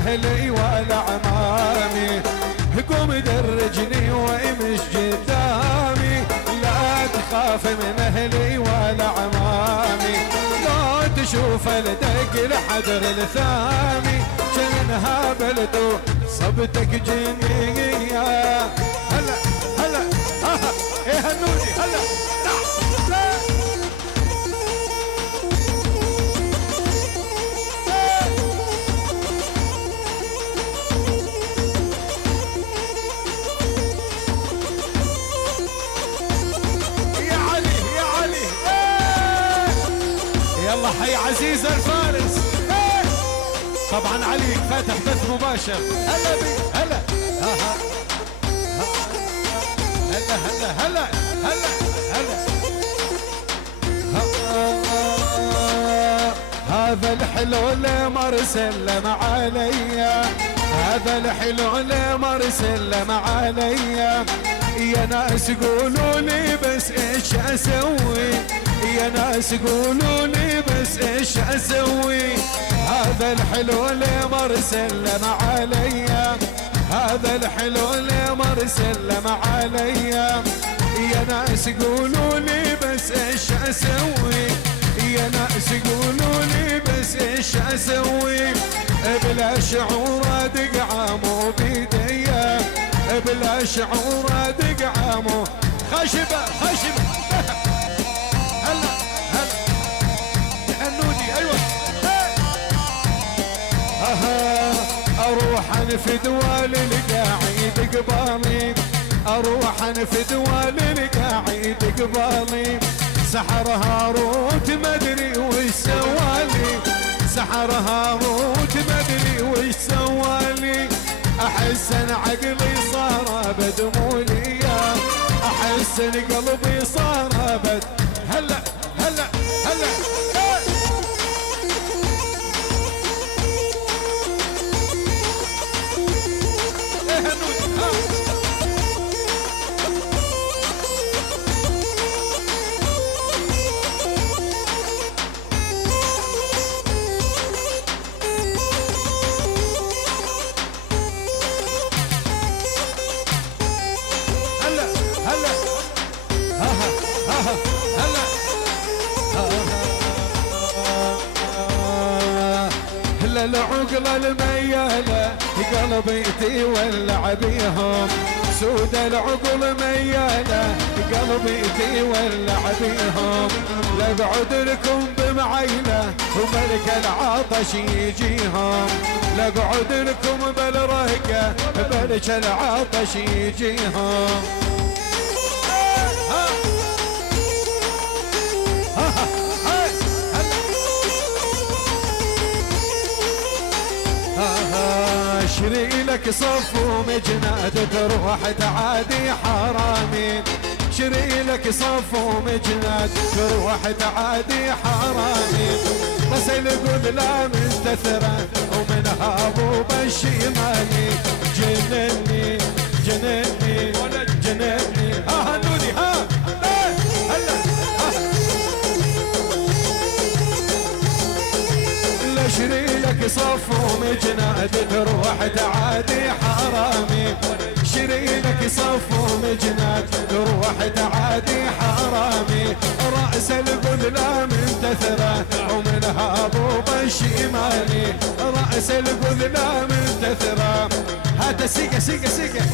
اهلي ولا عمامي، قوم درجني وامش قدامي، لا تخاف من اهلي ولا عمامي، لو تشوف الدق الحدر الثامي، جنها بلدو صبتك جنية. هلا هلا ايه هنودي هلا حي عزيز الفارس. طبعا علي فاتح بث مباشر. هلا بي هلا هلا هلا هلا هلا هلا. هذا الحلو اللي مر سلم عليا، هذا الحلو اللي مر سلم عليا، يا ناس قولوا لي بس ايش اسوي، يا ناس قولوا لي بس ايش اسوي، هذا الحلو اللي مر سلم عليا، هذا الحلو اللي مر سلم عليا، يا ناس قولوا لي بس ايش اسوي، يا ناس قولوا لي بس ايش اسوي، بلا شعور ادق عمو بيديا، بلا شعور ادق عمو. خشبه خشبه هلا هلا هنودي ايوه. اروح انفد والقاعد قبالي، اروح انفد والقاعد قبالي، سحر هاروت مدري وش سوالي، سحر هاروت مدري وش سوالي، احس ان عقلي صار بدموليا، احس ان قلبي صار بد. هلا هلا هلا العقل الميالة قلبي تولع بيهم، سود العقل ميالة قلبي تولع بيهم، لقعد لكم بمعينة وملك العطش يجيهم، لقعد لكم بالرهقة ملك العطش يجيهم. اشري لك صف ومجناد تروح تعادي حرامي، شري لك صف ومجناد تروح تعادي حرامي، غسل قبلة مستثرة ومنها ابو الشمالي، جنني جنني جنني. هنودي هلا اشري لك صف ومجناد تروح تعادي حرامي، شري لك صف ومجناد تروح تعادي حرامي، رأس القذلة منتثرة ومنها ابوب الشمالي، رأس القذلة منتثرة. هات سيقة سيقة سيقة